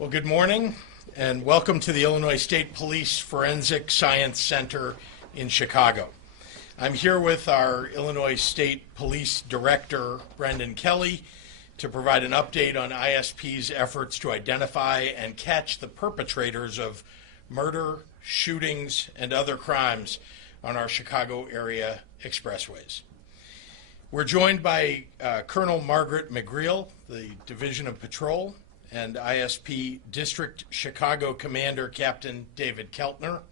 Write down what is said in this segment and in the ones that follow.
Well, good morning and welcome to the Illinois State Police Forensic Science Center in Chicago. I'm here with our Illinois State Police Director, Brendan Kelly, to provide an update on ISP's efforts to identify and catch the perpetrators of murder, shootings, and other crimes on our Chicago area expressways. We're joined by Colonel Margaret McGreal, the Division of Patrol, and ISP District Chicago Commander Captain David Keltner,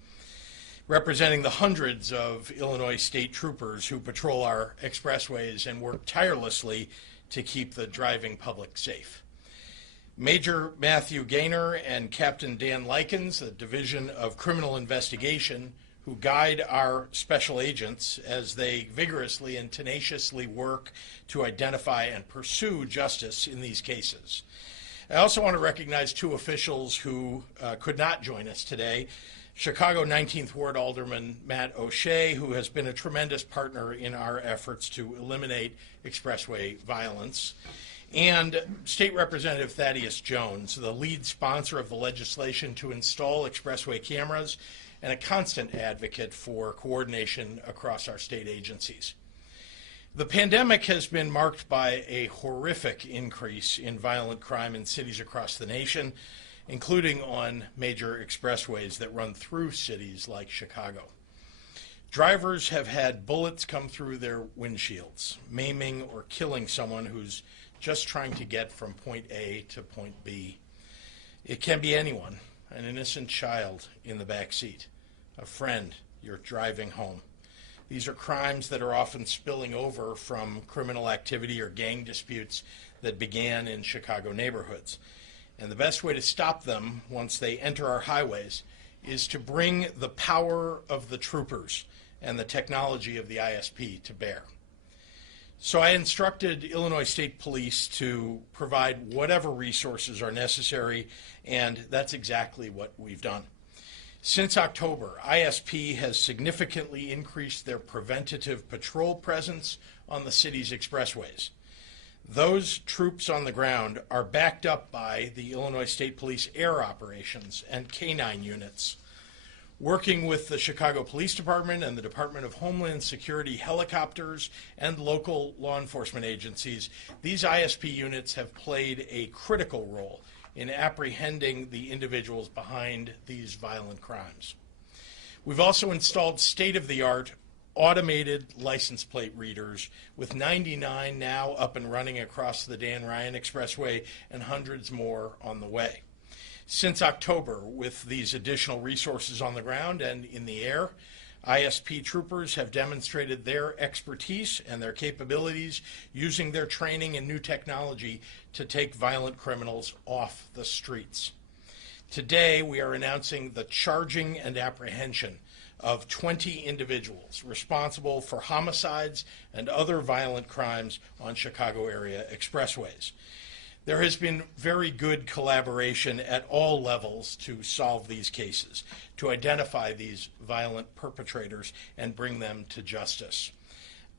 representing the hundreds of Illinois state troopers who patrol our expressways and work tirelessly to keep the driving public safe. Major Matthew Gaynor and Captain Dan Likens, the Division of Criminal Investigation, who guide our special agents as they vigorously and tenaciously work to identify and pursue justice in these cases. I also want to recognize two officials who could not join us today. Chicago 19th Ward Alderman Matt O'Shea, who has been a tremendous partner in our efforts to eliminate expressway violence, and State Representative Thaddeus Jones, the lead sponsor of the legislation to install expressway cameras and a constant advocate for coordination across our state agencies. The pandemic has been marked by a horrific increase in violent crime in cities across the nation, including on major expressways that run through cities like Chicago. Drivers have had bullets come through their windshields, maiming or killing someone who's just trying to get from point A to point B. It can be anyone, an innocent child in the back seat, a friend you're driving home. These are crimes that are often spilling over from criminal activity or gang disputes that began in Chicago neighborhoods. And the best way to stop them once they enter our highways is to bring the power of the troopers and the technology of the ISP to bear. So I instructed Illinois State Police to provide whatever resources are necessary, and that's exactly what we've done. Since October, ISP has significantly increased their preventative patrol presence on the city's expressways. Those troops on the ground are backed up by the Illinois State Police air operations and K-9 units. Working with the Chicago Police Department and the Department of Homeland Security helicopters and local law enforcement agencies, these ISP units have played a critical role in apprehending the individuals behind these violent crimes. We've also installed state-of-the-art automated license plate readers, with 99 now up and running across the Dan Ryan Expressway and hundreds more on the way. Since October, with these additional resources on the ground and in the air, ISP troopers have demonstrated their expertise and their capabilities using their training and new technology to take violent criminals off the streets. Today, we are announcing the charging and apprehension of 20 individuals responsible for homicides and other violent crimes on Chicago area expressways. There has been very good collaboration at all levels to solve these cases, to identify these violent perpetrators and bring them to justice.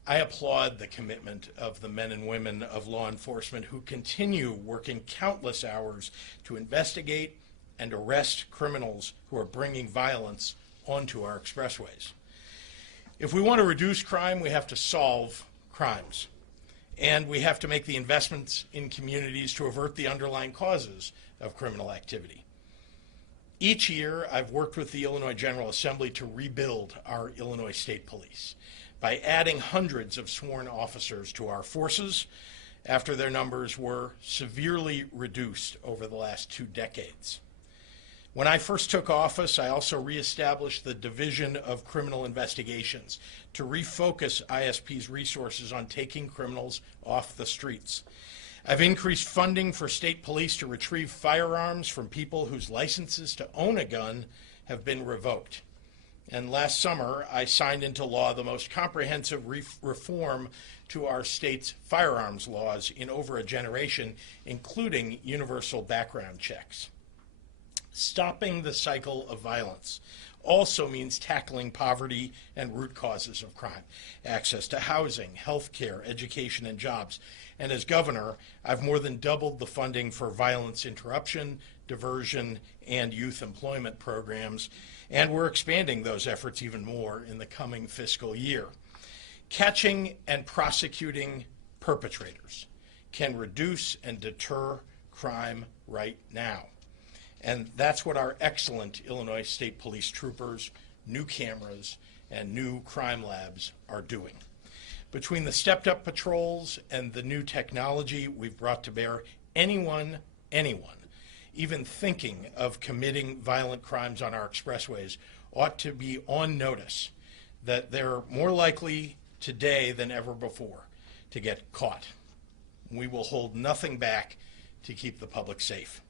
I applaud the commitment of the men and women of law enforcement who continue working countless hours to investigate and arrest criminals who are bringing violence onto our expressways. If we want to reduce crime, we have to solve crimes. And we have to make the investments in communities to avert the underlying causes of criminal activity. Each year, I've worked with the Illinois General Assembly to rebuild our Illinois State Police by adding hundreds of sworn officers to our forces after their numbers were severely reduced over the last 2 decades. When I first took office, I also reestablished the Division of Criminal Investigations to refocus ISP's resources on taking criminals off the streets. I've increased funding for state police to retrieve firearms from people whose licenses to own a gun have been revoked. And last summer, I signed into law the most comprehensive reform to our state's firearms laws in over a generation, including universal background checks. Stopping the cycle of violence also means tackling poverty and root causes of crime, access to housing, health care, education, and jobs. And as governor, I've more than doubled the funding for violence interruption, diversion, and youth employment programs, and we're expanding those efforts even more in the coming fiscal year. Catching and prosecuting perpetrators can reduce and deter crime right now. And that's what our excellent Illinois State Police troopers, new cameras, and new crime labs are doing. Between the stepped-up patrols and the new technology we've brought to bear, anyone, even thinking of committing violent crimes on our expressways ought to be on notice that they're more likely today than ever before to get caught. We will hold nothing back to keep the public safe.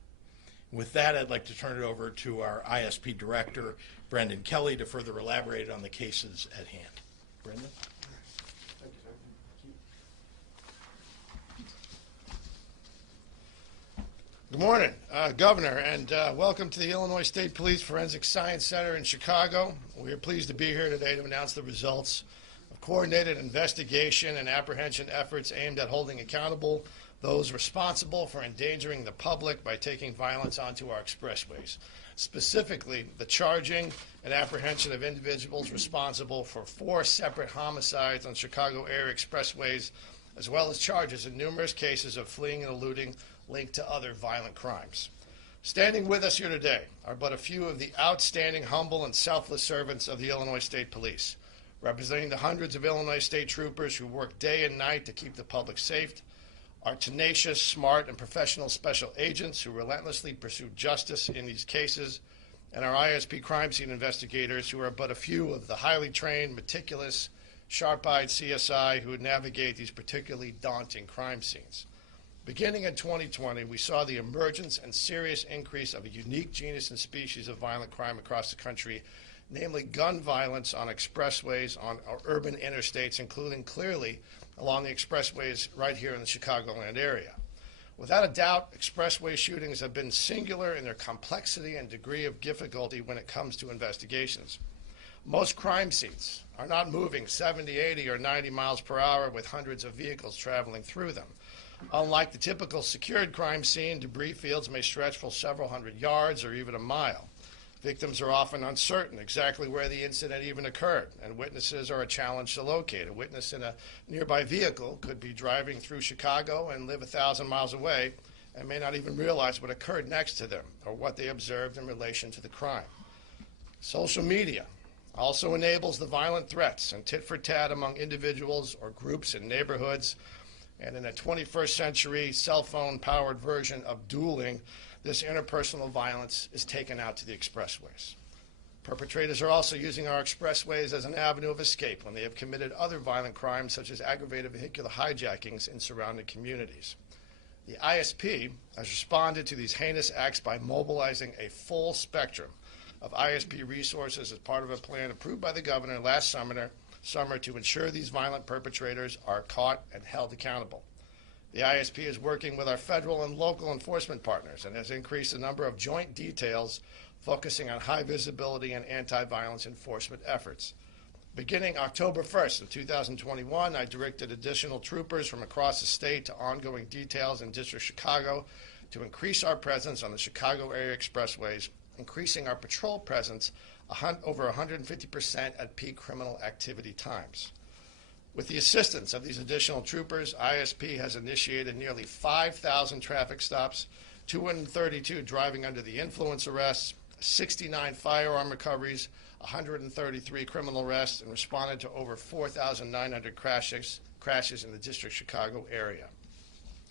With that, I'd like to turn it over to our ISP Director, Brendan Kelly, to further elaborate on the cases at hand. Brendan? Thank you, sir. Good morning, Governor, and welcome to the Illinois State Police Forensic Science Center in Chicago. We are pleased to be here today to announce the results of coordinated investigation and apprehension efforts aimed at holding accountable those responsible for endangering the public by taking violence onto our expressways. Specifically, the charging and apprehension of individuals responsible for 4 separate homicides on Chicago area expressways, as well as charges in numerous cases of fleeing and eluding linked to other violent crimes. Standing with us here today are but a few of the outstanding, humble, and selfless servants of the Illinois State Police, representing the hundreds of Illinois state troopers who work day and night to keep the public safe, our tenacious, smart, and professional special agents who relentlessly pursue justice in these cases, and our ISP crime scene investigators who are but a few of the highly trained, meticulous, sharp-eyed CSI who would navigate these particularly daunting crime scenes. Beginning in 2020, we saw the emergence and serious increase of a unique genus and species of violent crime across the country, namely gun violence on expressways, on our urban interstates, including clearly along the expressways right here in the Chicagoland area. Without a doubt, expressway shootings have been singular in their complexity and degree of difficulty when it comes to investigations. Most crime scenes are not moving 70, 80, or 90 miles per hour with hundreds of vehicles traveling through them. Unlike the typical secured crime scene, debris fields may stretch for several hundred yards or even a mile. Victims are often uncertain exactly where the incident even occurred, and witnesses are a challenge to locate. A witness in a nearby vehicle could be driving through Chicago and live 1,000 miles away and may not even realize what occurred next to them or what they observed in relation to the crime. Social media also enables the violent threats and tit-for-tat among individuals or groups in neighborhoods, and in a 21st century cell phone-powered version of dueling, this interpersonal violence is taken out to the expressways. Perpetrators are also using our expressways as an avenue of escape when they have committed other violent crimes such as aggravated vehicular hijackings in surrounding communities. The ISP has responded to these heinous acts by mobilizing a full spectrum of ISP resources as part of a plan approved by the governor last summer to ensure these violent perpetrators are caught and held accountable. The ISP is working with our federal and local enforcement partners and has increased the number of joint details focusing on high visibility and anti-violence enforcement efforts. Beginning October 1st of 2021, I directed additional troopers from across the state to ongoing details in District Chicago to increase our presence on the Chicago area expressways, increasing our patrol presence over 150% at peak criminal activity times. With the assistance of these additional troopers, ISP has initiated nearly 5,000 traffic stops, 232 driving under the influence arrests, 69 firearm recoveries, 133 criminal arrests, and responded to over 4,900 crashes in the District Chicago area.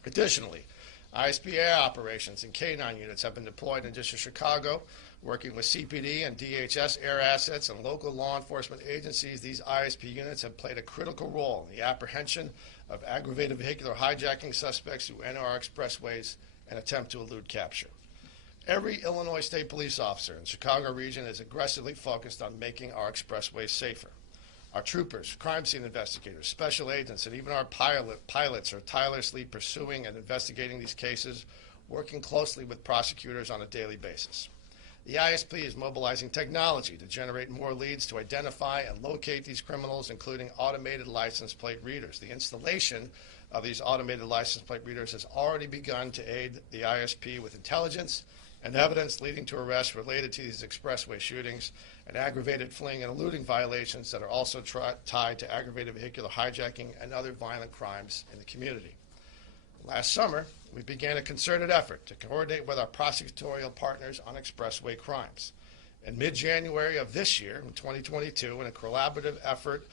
Additionally, ISP air operations and K-9 units have been deployed in District Chicago. Working with CPD and DHS air assets and local law enforcement agencies, these ISP units have played a critical role in the apprehension of aggravated vehicular hijacking suspects who enter our expressways and attempt to elude capture. Every Illinois State Police officer in the Chicago region is aggressively focused on making our expressways safer. Our troopers, crime scene investigators, special agents, and even our pilots are tirelessly pursuing and investigating these cases, working closely with prosecutors on a daily basis. The ISP is mobilizing technology to generate more leads to identify and locate these criminals, including automated license plate readers, the installation of these automated license plate readers has already begun to aid the ISP with intelligence and evidence leading to arrests related to these expressway shootings and aggravated fleeing and eluding violations that are also tied to aggravated vehicular hijacking and other violent crimes in the community. Last summer, we began a concerted effort to coordinate with our prosecutorial partners on expressway crimes. In mid-January of this year, in 2022, in a collaborative effort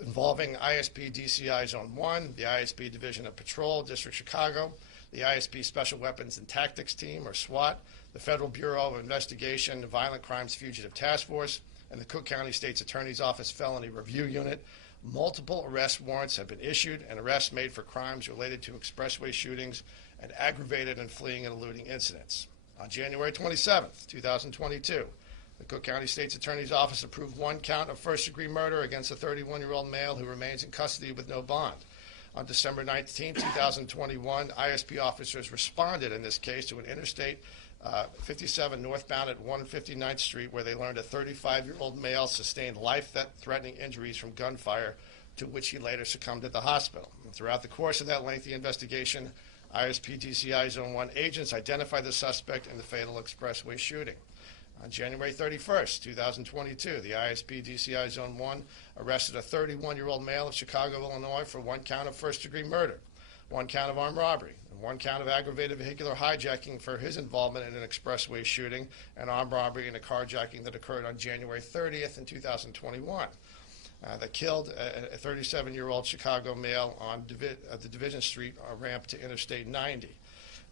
involving ISP DCI Zone 1, the ISP Division of Patrol, District Chicago, the ISP Special Weapons and Tactics Team, or SWAT, the Federal Bureau of Investigation, the Violent Crimes Fugitive Task Force, and the Cook County State's Attorney's Office Felony Review Unit, multiple arrest warrants have been issued and arrests made for crimes related to expressway shootings and aggravated and fleeing and eluding incidents. On January 27, 2022, the Cook County State's Attorney's Office approved one count of first-degree murder against a 31-year-old male who remains in custody with no bond. On December 19, 2021, ISP officers responded in this case to an Interstate 57 northbound at 159th Street, where they learned a 35-year-old male sustained life-threatening injuries from gunfire, to which he later succumbed at the hospital. And throughout the course of that lengthy investigation, ISP DCI Zone 1 agents identified the suspect in the fatal expressway shooting. On January 31, 2022, the ISP DCI Zone 1 arrested a 31-year-old male of Chicago, Illinois, for one count of first-degree murder, one count of armed robbery, and one count of aggravated vehicular hijacking for his involvement in an expressway shooting and armed robbery and a carjacking that occurred on January 30th in 2021 that killed a 37-year-old Chicago male on the Division Street ramp to Interstate 90.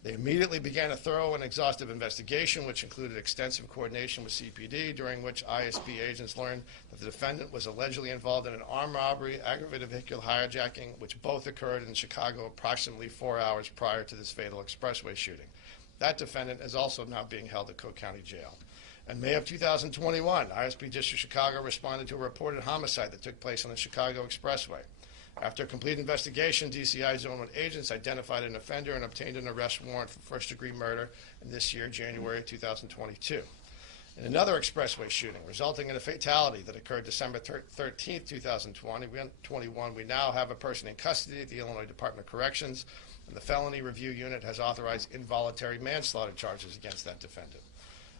They immediately began a thorough and exhaustive investigation, which included extensive coordination with CPD, during which ISP agents learned that the defendant was allegedly involved in an armed robbery, aggravated vehicular hijacking, which both occurred in Chicago approximately 4 hours prior to this fatal expressway shooting. That defendant is also now being held at Cook County Jail. In May of 2021, ISP District Chicago responded to a reported homicide that took place on the Chicago Expressway. After a complete investigation, DCI Zone 1 agents identified an offender and obtained an arrest warrant for first-degree murder in this year, January 2022. In another expressway shooting, resulting in a fatality that occurred December 13, 2021, we now have a person in custody at the Illinois Department of Corrections, and the Felony Review Unit has authorized involuntary manslaughter charges against that defendant.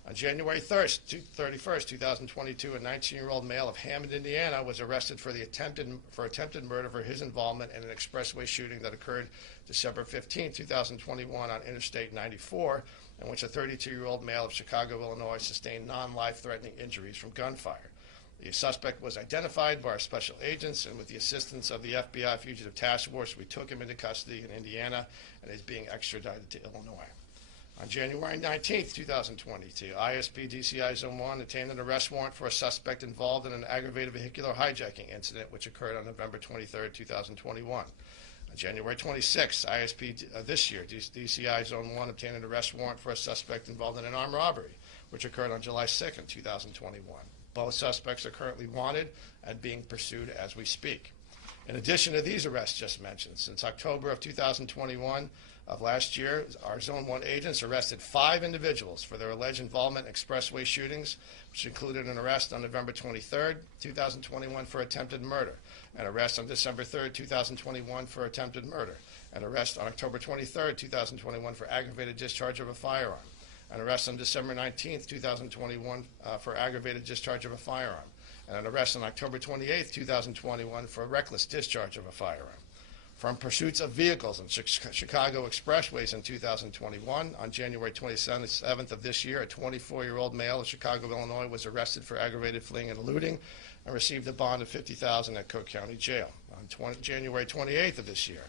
On January 31st, 2022, a 19-year-old male of Hammond, Indiana, was arrested for attempted murder for his involvement in an expressway shooting that occurred December 15, 2021 on Interstate 94, in which a 32-year-old male of Chicago, Illinois, sustained non-life-threatening injuries from gunfire. The suspect was identified by our special agents, and with the assistance of the FBI Fugitive Task Force, we took him into custody in Indiana and is being extradited to Illinois. On January 19, 2022, ISP DCI Zone 1 obtained an arrest warrant for a suspect involved in an aggravated vehicular hijacking incident which occurred on November 23, 2021. On January 26, ISP this year, DCI Zone 1 obtained an arrest warrant for a suspect involved in an armed robbery which occurred on July 2, 2021. Both suspects are currently wanted and being pursued as we speak. In addition to these arrests just mentioned, since October of 2021 of last year, our Zone 1 agents arrested 5 individuals for their alleged involvement in expressway shootings, which included an arrest on November 23, 2021 for attempted murder, an arrest on December 3, 2021 for attempted murder, an arrest on October 23, 2021 for aggravated discharge of a firearm, an arrest on December 19, 2021 for aggravated discharge of a firearm, and an arrest on October 28, 2021 for reckless discharge of a firearm. From pursuits of vehicles on Chicago expressways in 2021, on January 27th of this year, a 24-year-old male of Chicago, Illinois, was arrested for aggravated fleeing and eluding and received a bond of $50,000 at Cook County Jail. On January 28th of this year,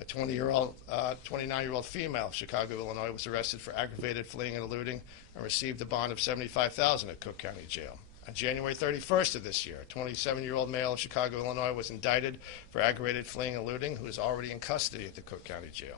a 29-year-old female of Chicago, Illinois, was arrested for aggravated fleeing and eluding and received a bond of $75,000 at Cook County Jail. On January 31st of this year, a 27-year-old male of Chicago, Illinois, was indicted for aggravated fleeing and eluding, who is already in custody at the Cook County Jail.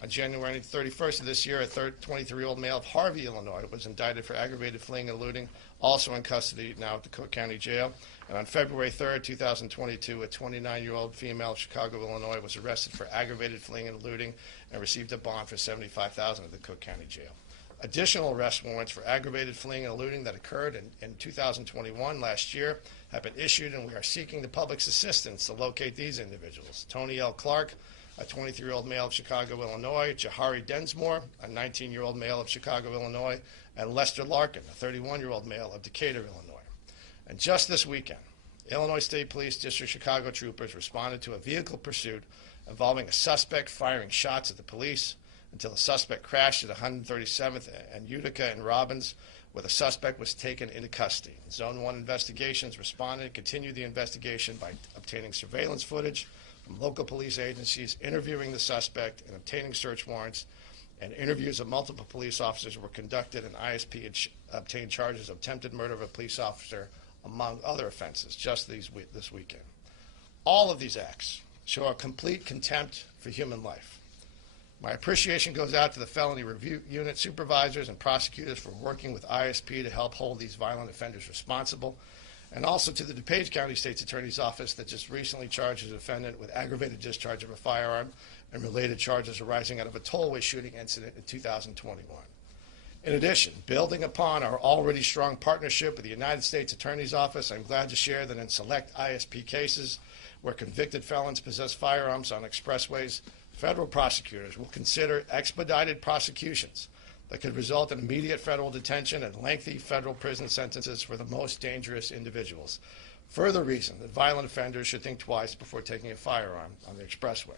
On January 31st of this year, a 23-year-old male of Harvey, Illinois, was indicted for aggravated fleeing and eluding, also in custody now at the Cook County Jail. And on February 3rd, 2022, a 29-year-old female of Chicago, Illinois, was arrested for aggravated fleeing and eluding and received a bond for $75,000 at the Cook County Jail. Additional arrest warrants for aggravated fleeing and eluding that occurred in 2021 last year have been issued, and we are seeking the public's assistance to locate these individuals. Tony L. Clark, a 23-year-old male of Chicago, Illinois, Jahari Densmore, a 19-year-old male of Chicago, Illinois, and Lester Larkin, a 31-year-old male of Decatur, Illinois. And just this weekend, Illinois State Police District Chicago troopers responded to a vehicle pursuit involving a suspect firing shots at the police until the suspect crashed at 137th and Utica and Robbins, where the suspect was taken into custody. Zone 1 investigations responded and continued the investigation by obtaining surveillance footage from local police agencies, interviewing the suspect, and obtaining search warrants. And interviews of multiple police officers were conducted, and ISP obtained charges of attempted murder of a police officer, among other offenses, just this weekend. All of these acts show a complete contempt for human life. My appreciation goes out to the Felony Review Unit supervisors and prosecutors for working with ISP to help hold these violent offenders responsible, and also to the DuPage County State's Attorney's Office that just recently charged a defendant with aggravated discharge of a firearm and related charges arising out of a tollway shooting incident in 2021. In addition, building upon our already strong partnership with the United States Attorney's Office, I'm glad to share that in select ISP cases where convicted felons possess firearms on expressways, federal prosecutors will consider expedited prosecutions that could result in immediate federal detention and lengthy federal prison sentences for the most dangerous individuals. Further reason that violent offenders should think twice before taking a firearm on the expressway.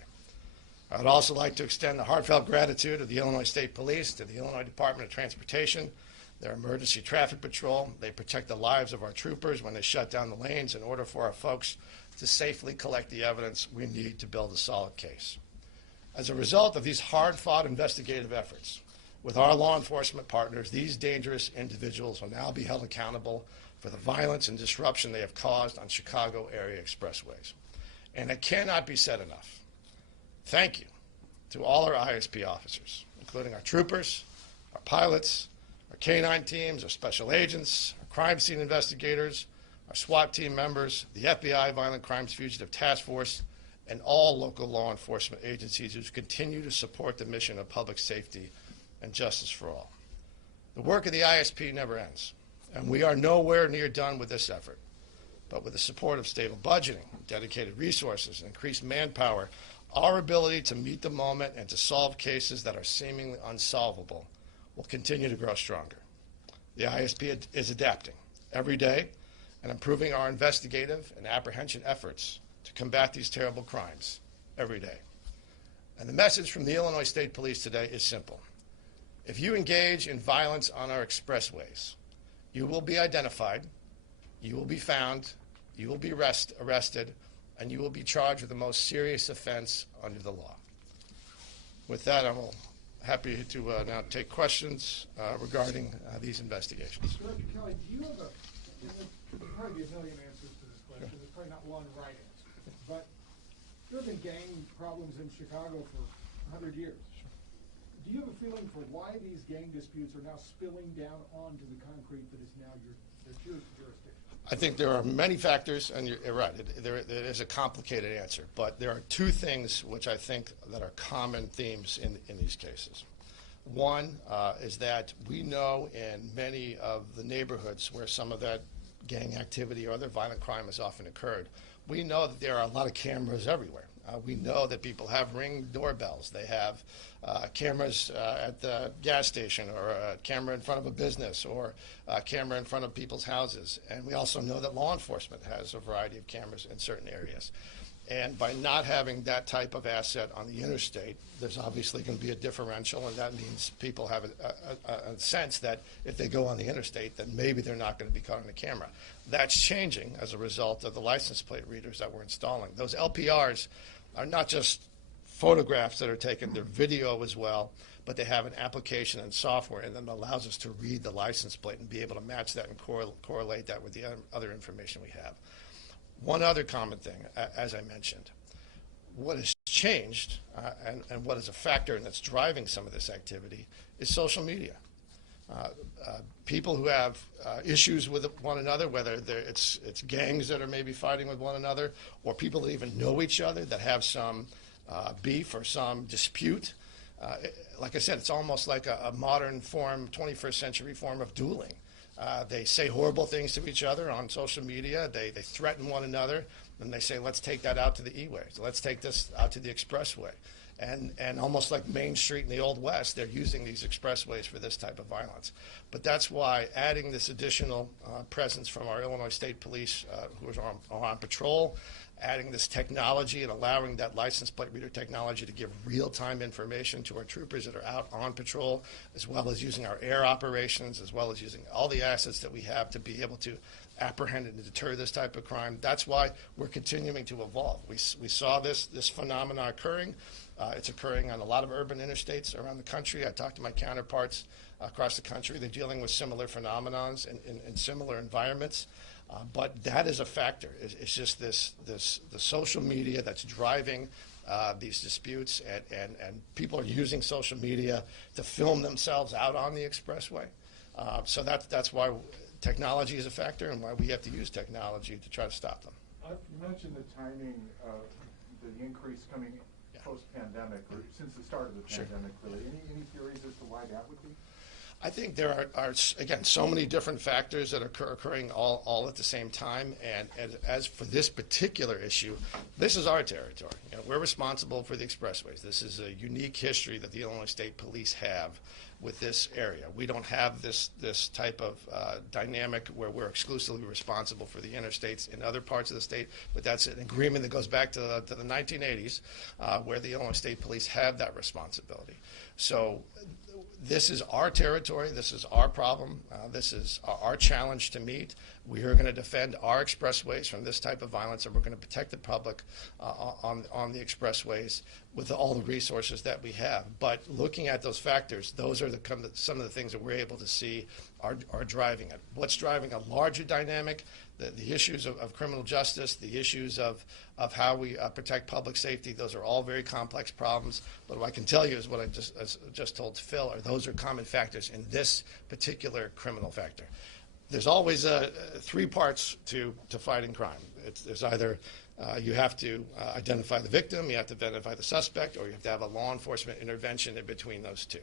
I would also like to extend the heartfelt gratitude of the Illinois State Police to the Illinois Department of Transportation, their emergency traffic patrol. They protect the lives of our troopers when they shut down the lanes in order for our folks to safely collect the evidence we need to build a solid case. As a result of these hard-fought investigative efforts, with our law enforcement partners, these dangerous individuals will now be held accountable for the violence and disruption they have caused on Chicago area expressways. And it cannot be said enough. Thank you to all our ISP officers, including our troopers, our pilots, our K-9 teams, our special agents, our crime scene investigators, our SWAT team members, the FBI Violent Crimes Fugitive Task Force, and all local law enforcement agencies who continue to support the mission of public safety and justice for all. The work of the ISP never ends, and we are nowhere near done with this effort. But with the support of stable budgeting, dedicated resources, and increased manpower, our ability to meet the moment and to solve cases that are seemingly unsolvable will continue to grow stronger. The ISP is adapting every day and improving our investigative and apprehension efforts to combat these terrible crimes every day. And the message from the Illinois State Police today is simple. If you engage in violence on our expressways, you will be identified, you will be found, you will be arrested, and you will be charged with the most serious offense under the law. With that, I'm happy to now take questions regarding these investigations. Director Kelly, do you have there'll probably be a million answers to this question. There's probably not one right answer. But there have been gang problems in Chicago for 100 years. Do you have a feeling for why these gang disputes are now spilling down onto the concrete that is now your jurisdiction? I think there are many factors, and you're right, there is a complicated answer, but there are two things which I think that are common themes in these cases. One is that we know in many of the neighborhoods where some of that gang activity or other violent crime has often occurred, we know that there are a lot of cameras everywhere. We know that people have Ring doorbells. They have cameras at the gas station, or a camera in front of a business, or a camera in front of people's houses. And we also know that law enforcement has a variety of cameras in certain areas. And by not having that type of asset on the interstate, there's obviously going to be a differential, and that means people have a sense that if they go on the interstate, then maybe they're not going to be caught on the camera. That's changing as a result of the license plate readers that we're installing. Those LPRs are not just photographs that are taken, they're video as well, but they have an application and software in them that allows us to read the license plate and be able to match that and correlate that with the other information we have. One other common thing, as I mentioned, what has changed and what is a factor and that's driving some of this activity is social media. People who have issues with one another, whether it's gangs that are maybe fighting with one another, or people that even know each other that have some beef or some dispute. Like I said, it's almost like a modern form, 21st century form of dueling. They say horrible things to each other on social media. They threaten one another. Then they say, let's take that out to the E-ways. Let's take this out to the expressway. And almost like Main Street in the Old West, they're using these expressways for this type of violence. But that's why adding this additional presence from our Illinois State Police, who are on patrol, adding this technology and allowing that license plate reader technology to give real-time information to our troopers that are out on patrol, as well as using our air operations, as well as using all the assets that we have to be able to apprehend and deter this type of crime. That's why we're continuing to evolve. We saw this phenomena occurring. It's occurring on a lot of urban interstates around the country. I talked to my counterparts across the country. They're dealing with similar phenomenons in similar environments. But that is a factor. It's just the social media that's driving these disputes, and people are using social media to film themselves out on the expressway. So that's why technology is a factor and why we have to use technology to try to stop them. You mentioned the timing of the increase coming post-pandemic, or since the start of the pandemic, really. Any theories as to why that would be? I think there are again, so many different factors that are occurring all at the same time. And as for this particular issue, this is our territory. You know, we're responsible for the expressways. This is a unique history that the Illinois State Police have with this area. We don't have this type of dynamic where we're exclusively responsible for the interstates in other parts of the state, but that's an agreement that goes back to the 1980s, where the Illinois State Police have that responsibility. So this is our territory. This is our problem. This is our challenge to meet. We are going to defend our expressways from this type of violence, and we're going to protect the public on the expressways with all the resources that we have. But looking at those factors, those are some of the things that we're able to see are driving it. What's driving a larger dynamic? The issues of criminal justice, the issues of how we protect public safety, those are all very complex problems. But what I can tell you is what I just told Phil, those are common factors in this particular criminal factor. There's always three parts to fighting crime. There's either you have to identify the victim, you have to identify the suspect, or you have to have a law enforcement intervention in between those two.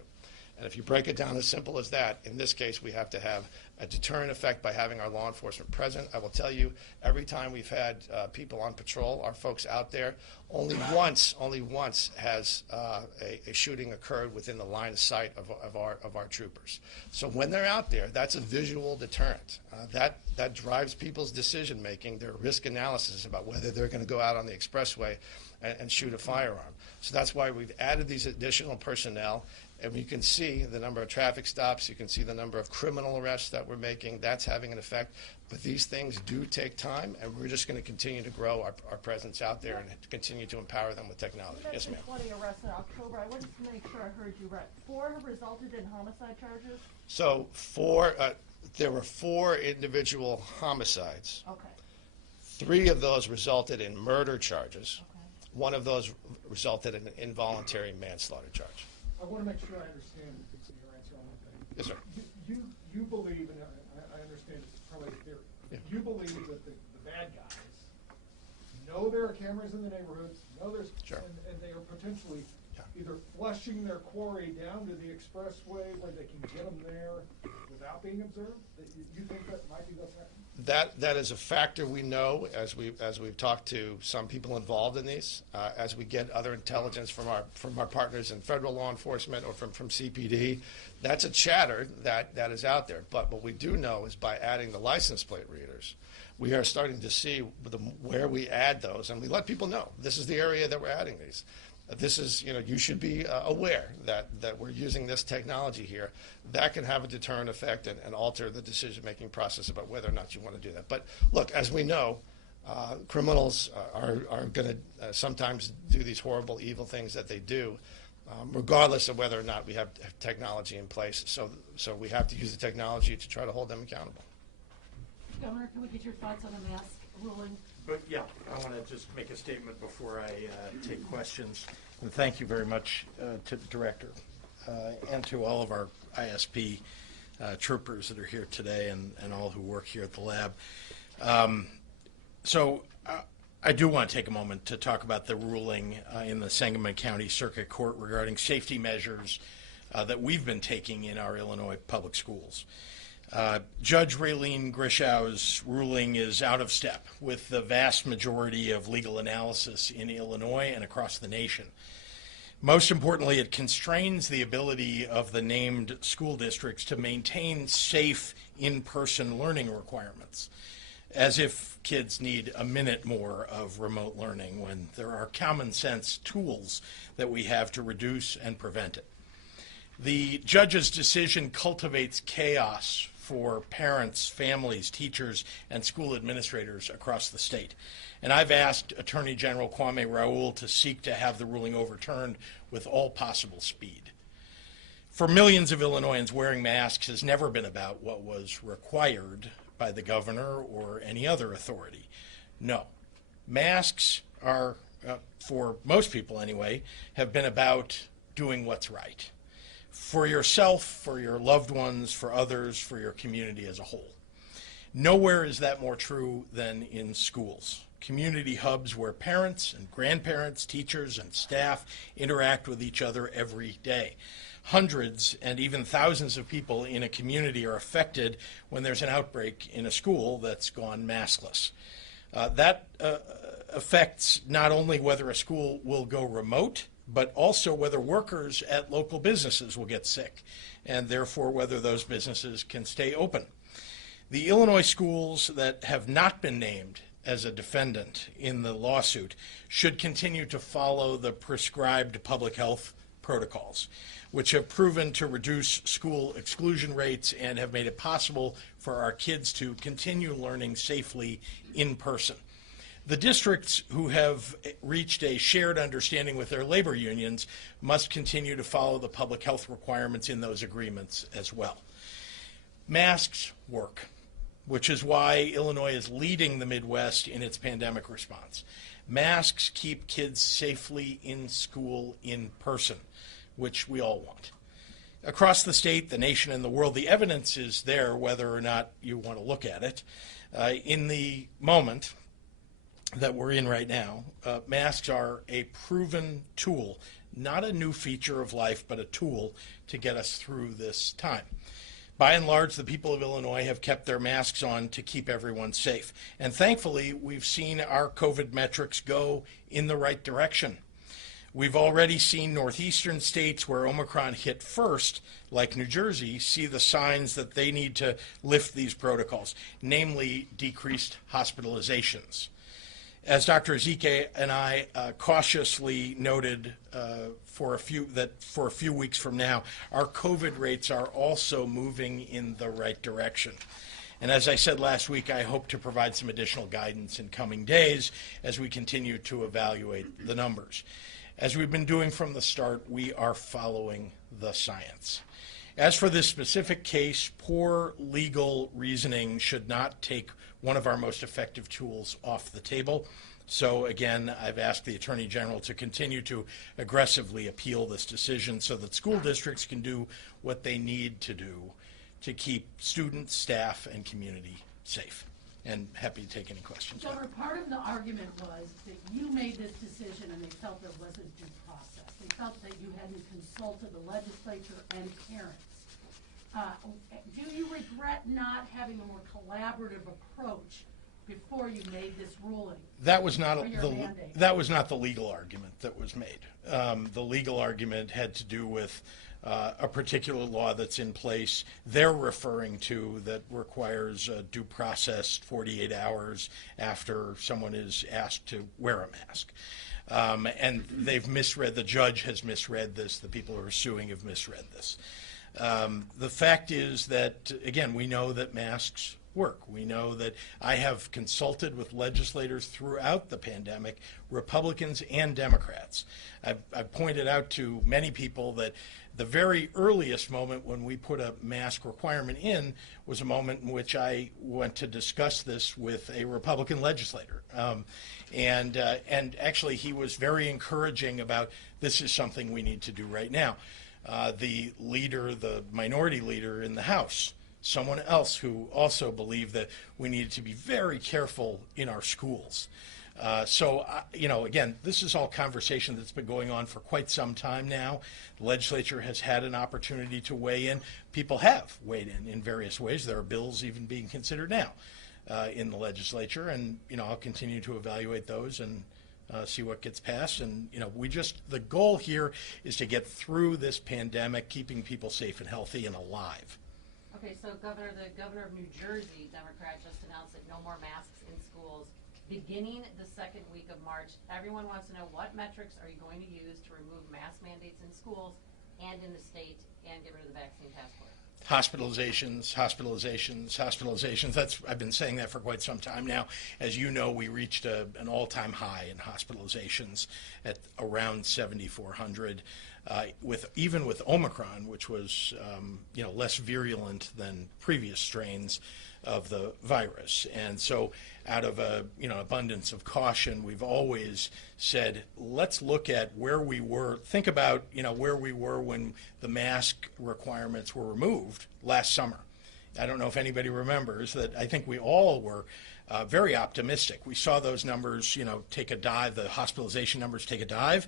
And if you break it down as simple as that, in this case, we have to have a deterrent effect by having our law enforcement present. I will tell you, every time we've had people on patrol, our folks out there, only once has a shooting occurred within the line of sight of our troopers. So when they're out there, that's a visual deterrent. That drives people's decision making, their risk analysis about whether they're going to go out on the expressway and shoot a firearm. So that's why we've added these additional personnel. And you can see the number of traffic stops, you can see the number of criminal arrests that we're making. That's having an effect. But these things do take time, and we're just going to continue to grow our presence out there and continue to empower them with technology. Yes, ma'am. 20 arrests in October. I wanted to make sure I heard you right. 4 have resulted in homicide charges? So there were 4 individual homicides. Okay. 3 of those resulted in murder charges. Okay. 1 of those resulted in an involuntary manslaughter charge. I want to make sure I understand your answer on one thing. Yes, sir. You believe, and I understand it's probably a theory, you believe that the bad guys know there are cameras in the neighborhoods, know there's, sure. and they are potentially either flushing their quarry down to the expressway where they can get them there without being observed? You think that might be what's happening? That is a factor we know as we've talked to some people involved in these, as we get other intelligence from our partners in federal law enforcement or from CPD. That's a chatter that is out there. But what we do know is by adding the license plate readers, we are starting to see where we add those, and we let people know this is the area that we're adding these. This is, you should be aware that we're using this technology here. That can have a deterrent effect and alter the decision-making process about whether or not you want to do that. But look, as we know, criminals are going to sometimes do these horrible, evil things that they do, regardless of whether or not we have technology in place. So we have to use the technology to try to hold them accountable. Governor, can we get your thoughts on the mask ruling? But yeah, I want to just make a statement before I take questions. And thank you very much to the director and to all of our ISP troopers that are here today and all who work here at the lab. So I do want to take a moment to talk about the ruling in the Sangamon County Circuit Court regarding safety measures that we've been taking in our Illinois public schools. Judge Raylene Grishow's ruling is out of step with the vast majority of legal analysis in Illinois and across the nation. Most importantly, it constrains the ability of the named school districts to maintain safe in-person learning requirements, as if kids need a minute more of remote learning when there are common sense tools that we have to reduce and prevent it. The judge's decision cultivates chaos for parents, families, teachers, and school administrators across the state. And I've asked Attorney General Kwame Raoul to seek to have the ruling overturned with all possible speed. For millions of Illinoisans, wearing masks has never been about what was required by the governor or any other authority. No. Masks are, for most people anyway, have been about doing what's right. For yourself, for your loved ones, for others, for your community as a whole. Nowhere is that more true than in schools. Community hubs where parents and grandparents, teachers and staff interact with each other every day. Hundreds and even thousands of people in a community are affected when there's an outbreak in a school that's gone maskless. That affects not only whether a school will go remote, but also whether workers at local businesses will get sick, and therefore whether those businesses can stay open. The Illinois schools that have not been named as a defendant in the lawsuit should continue to follow the prescribed public health protocols, which have proven to reduce school exclusion rates and have made it possible for our kids to continue learning safely in person. The districts who have reached a shared understanding with their labor unions must continue to follow the public health requirements in those agreements as well. Masks work, which is why Illinois is leading the Midwest in its pandemic response. Masks keep kids safely in school in person, which we all want. Across the state, the nation, and the world, the evidence is there whether or not you want to look at it. In the moment that we're in right now, masks are a proven tool, not a new feature of life, but a tool to get us through this time. By and large, the people of Illinois have kept their masks on to keep everyone safe. And thankfully, we've seen our COVID metrics go in the right direction. We've already seen northeastern states where Omicron hit first, like New Jersey, see the signs that they need to lift these protocols, namely decreased hospitalizations. As Dr. Ezike and I cautiously noted for a few weeks from now, our COVID rates are also moving in the right direction. And as I said last week, I hope to provide some additional guidance in coming days as we continue to evaluate the numbers. As we've been doing from the start, we are following the science. As for this specific case, poor legal reasoning should not take one of our most effective tools off the table. So again, I've asked the Attorney General to continue to aggressively appeal this decision so that school districts can do what they need to do to keep students, staff, and community safe. And happy to take any questions. Governor, part of the argument was that you made this decision and they felt there wasn't due process. They felt that you hadn't consulted the legislature and parents. Do you regret not having a more collaborative approach before you made this ruling? That was not the legal argument that was made. The legal argument had to do with a particular law that's in place they're referring to that requires due process 48 hours after someone is asked to wear a mask. And they've misread, the judge has misread this, the people who are suing have misread this. The fact is that, again, we know that masks work. We know that I have consulted with legislators throughout the pandemic, Republicans and Democrats. I've pointed out to many people that the very earliest moment when we put a mask requirement in was a moment in which I went to discuss this with a Republican legislator. And actually he was very encouraging about this is something we need to do right now. The minority leader in the House, someone else who also believed that we needed to be very careful in our schools. Again, this is all conversation that's been going on for quite some time now. The legislature has had an opportunity to weigh in. People have weighed in various ways. There are bills even being considered now in the legislature, and I'll continue to evaluate those and see what gets passed. And the goal here is to get through this pandemic, keeping people safe and healthy and alive. Okay, so the governor of New Jersey, Democrat, just announced that no more masks in schools beginning the second week of March. Everyone wants to know, what metrics are you going to use to remove mask mandates in schools and in the state and get rid of the vaccine passport? Hospitalizations. I've been saying that for quite some time now. As you know, we reached an all-time high in hospitalizations at around 7,400. Even with Omicron, which was less virulent than previous strains of the virus. And so out of abundance of caution, we've always said, let's look at where we were. Think about where we were when the mask requirements were removed last summer. I don't know if anybody remembers that. I think we all were very optimistic. We saw those numbers, take a dive, the hospitalization numbers take a dive.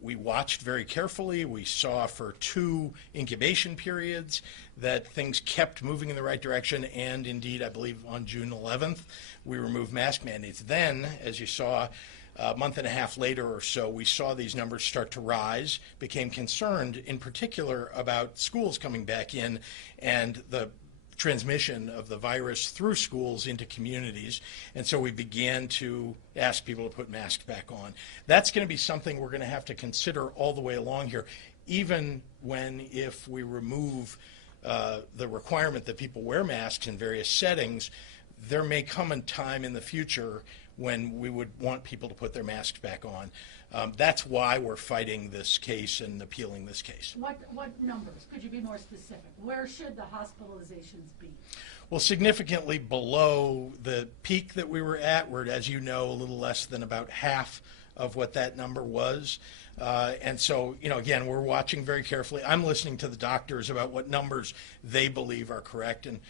We watched very carefully. We saw for 2 incubation periods that things kept moving in the right direction, and indeed, I believe on June 11th, we removed mask mandates. Then, as you saw, a month and a half later or so, we saw these numbers start to rise, became concerned in particular about schools coming back in and the transmission of the virus through schools into communities. And so we began to ask people to put masks back on. That's going to be something we're going to have to consider all the way along here, even if we remove the requirement that people wear masks in various settings. There may come a time in the future when we would want people to put their masks back on. That's why we're fighting this case and appealing this case. What numbers? Could you be more specific? Where should the hospitalizations be? Well, significantly below the peak that we were at. We're, as you know, a little less than about half of what that number was. And so, again, we're watching very carefully. I'm listening to the doctors about what numbers they believe are correct. And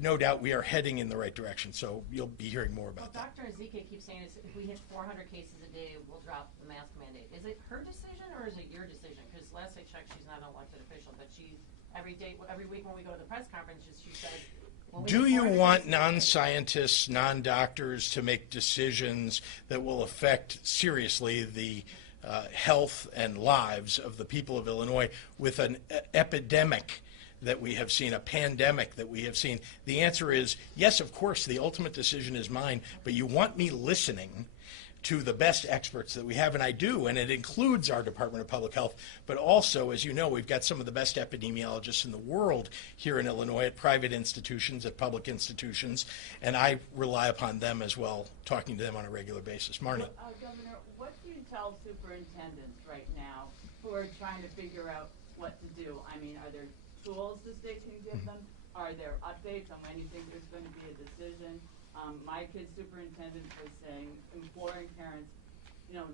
no doubt we are heading in the right direction. So you'll be hearing more about that. Dr. Ezike keeps saying if we hit 400 cases a day, we'll drop the mask mandate. Is it her decision or is it your decision? Because last I checked, she's not an elected official, but every week when we go to the press conference, she says, do you want non-scientists, non-doctors to make decisions that will affect seriously the health and lives of the people of Illinois with an epidemic that we have seen, a pandemic that we have seen? The answer is yes, of course, the ultimate decision is mine, but you want me listening to the best experts that we have, and I do, and it includes our Department of Public Health, but also, as you know, we've got some of the best epidemiologists in the world here in Illinois at private institutions, at public institutions, and I rely upon them as well, talking to them on a regular basis. Marnie. Governor, what do you tell superintendents right now who are trying to figure out what to do? I mean, are there tools the state can give them? Are there updates on when you think there's going to be a decision? My kid's superintendent was saying, imploring parents,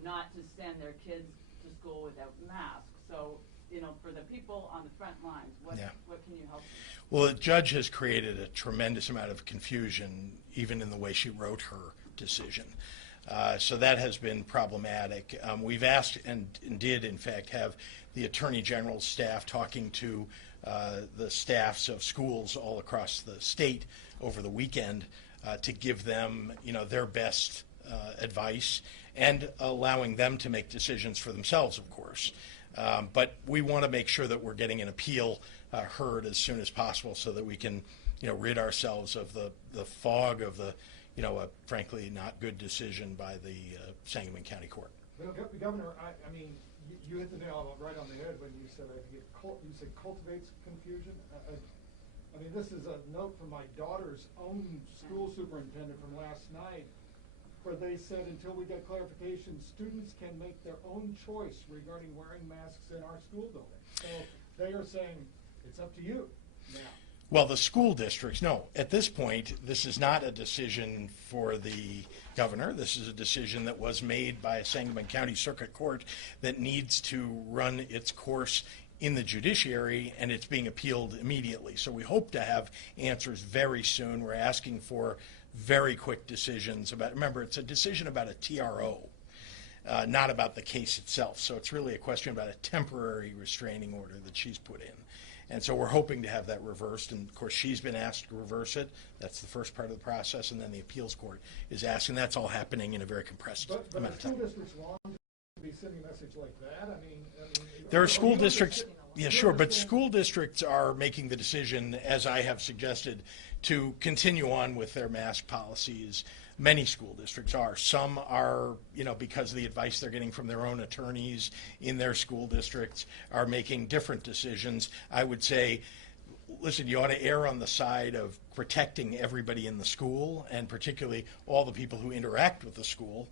not to send their kids to school without masks. So, for the people on the front lines, what can you help them? Well, the judge has created a tremendous amount of confusion, even in the way she wrote her decision. So that has been problematic. We've asked and did, in fact, have the Attorney General's staff talking to the staffs of schools all across the state over the weekend to give them, their best advice and allowing them to make decisions for themselves, of course. But we want to make sure that we're getting an appeal heard as soon as possible so that we can, rid ourselves of the fog of the, a frankly not good decision by the Sangamon County Court. Governor, I mean, you hit the nail right on the head when you said you said cultivates confusion. I mean, this is a note from my daughter's own school superintendent from last night, where they said until we get clarification, students can make their own choice regarding wearing masks in our school building. So they are saying it's up to you now. Well, the school districts, no. At this point, this is not a decision for the governor. This is a decision that was made by a Sangamon County Circuit Court that needs to run its course in the judiciary, and it's being appealed immediately. So we hope to have answers very soon. We're asking for very quick decisions about, remember, it's a decision about a TRO, not about the case itself. So it's really a question about a temporary restraining order that she's put in. And so we're hoping to have that reversed. And of course, she's been asked to reverse it. That's the first part of the process. And then the appeals court is asking. That's all happening in a very compressed amount of time. School districts want to be sending a message like that? I mean, there are school districts, yeah, sure, but school districts are making the decision, as I have suggested, to continue on with their mask policies. Many school districts are. Some are, because of the advice they're getting from their own attorneys in their school districts, are making different decisions. I would say, listen, you ought to err on the side of protecting everybody in the school, and particularly all the people who interact with the school.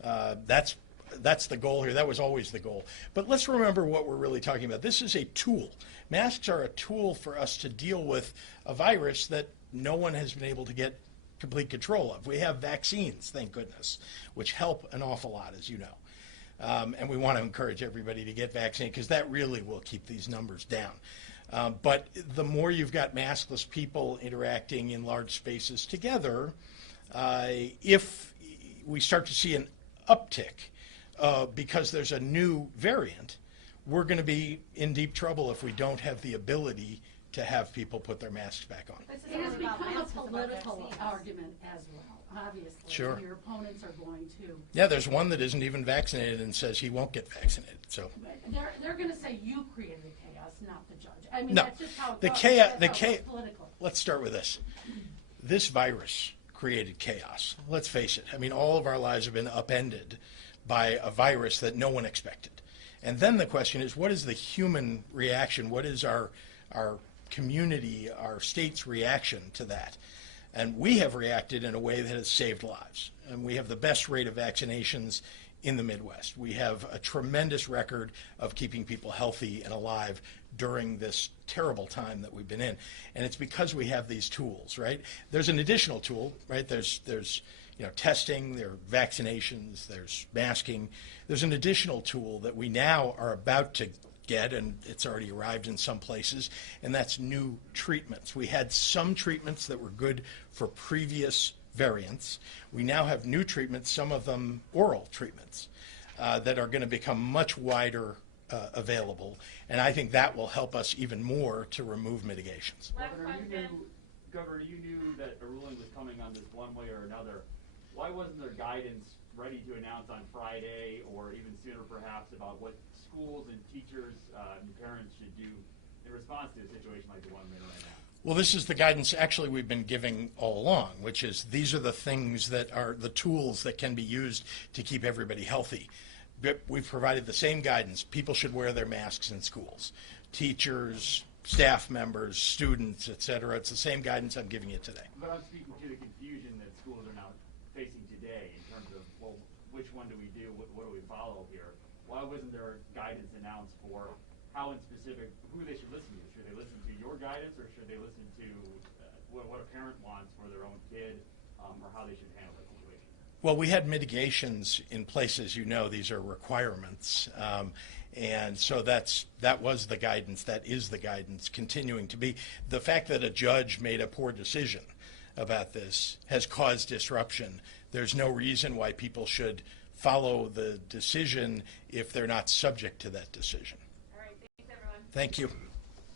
That's the goal here. That was always the goal. But let's remember what we're really talking about. This is a tool. Masks are a tool for us to deal with a virus that no one has been able to get complete control of. We have vaccines, thank goodness, which help an awful lot, as you know. And we want to encourage everybody to get vaccinated because that really will keep these numbers down. But the more you've got maskless people interacting in large spaces together, if we start to see an uptick because there's a new variant, we're going to be in deep trouble if we don't have the ability to have people put their masks back on. It has become a political argument as well, obviously. Sure. Your opponents are going to. Yeah, there's one that isn't even vaccinated and says he won't get vaccinated. So they're going to say you created the chaos, not the judge. I mean, no, that's just how it the goes. chaos. Politically. Let's start with this. This virus created chaos. Let's face it. I mean, all of our lives have been upended by a virus that no one expected. And then the question is, what is the human reaction? What is our community, our state's reaction to that? And we have reacted in a way that has saved lives. And we have the best rate of vaccinations in the Midwest. We have a tremendous record of keeping people healthy and alive during this terrible time that we've been in. And it's because we have these tools, right? There's an additional tool, right? There's testing, there are vaccinations, there's masking. There's an additional tool that we now are about to get, and it's already arrived in some places, and that's new treatments. We had some treatments that were good for previous variants. We now have new treatments, some of them oral treatments, that are going to become much wider available, and I think that will help us even more to remove mitigations. Governor, you knew that a ruling was coming on this one way or another. Why wasn't there guidance ready to announce on Friday, or even sooner perhaps, about what schools and teachers and parents should do in response to a situation like the one we're in right now? Well, this is the guidance actually we've been giving all along, which is these are the things that are the tools that can be used to keep everybody healthy. We've provided the same guidance. People should wear their masks in schools. Teachers, staff members, students, et cetera. It's the same guidance I'm giving you today. But I'm speaking to the confusion that schools are now facing today in terms of, well, which one do we do? What do we follow here? Why wasn't there guidance announced for how in specific, who they should listen to? Should they listen to your guidance, or should they listen to what a parent wants for their own kid, or how they should handle that situation? Well, we had mitigations in place, as you know. These are requirements. And so that was the guidance. That is the guidance continuing to be. The fact that a judge made a poor decision about this has caused disruption. There's no reason why people should follow the decision if they're not subject to that decision. All right, thanks everyone. Thank you.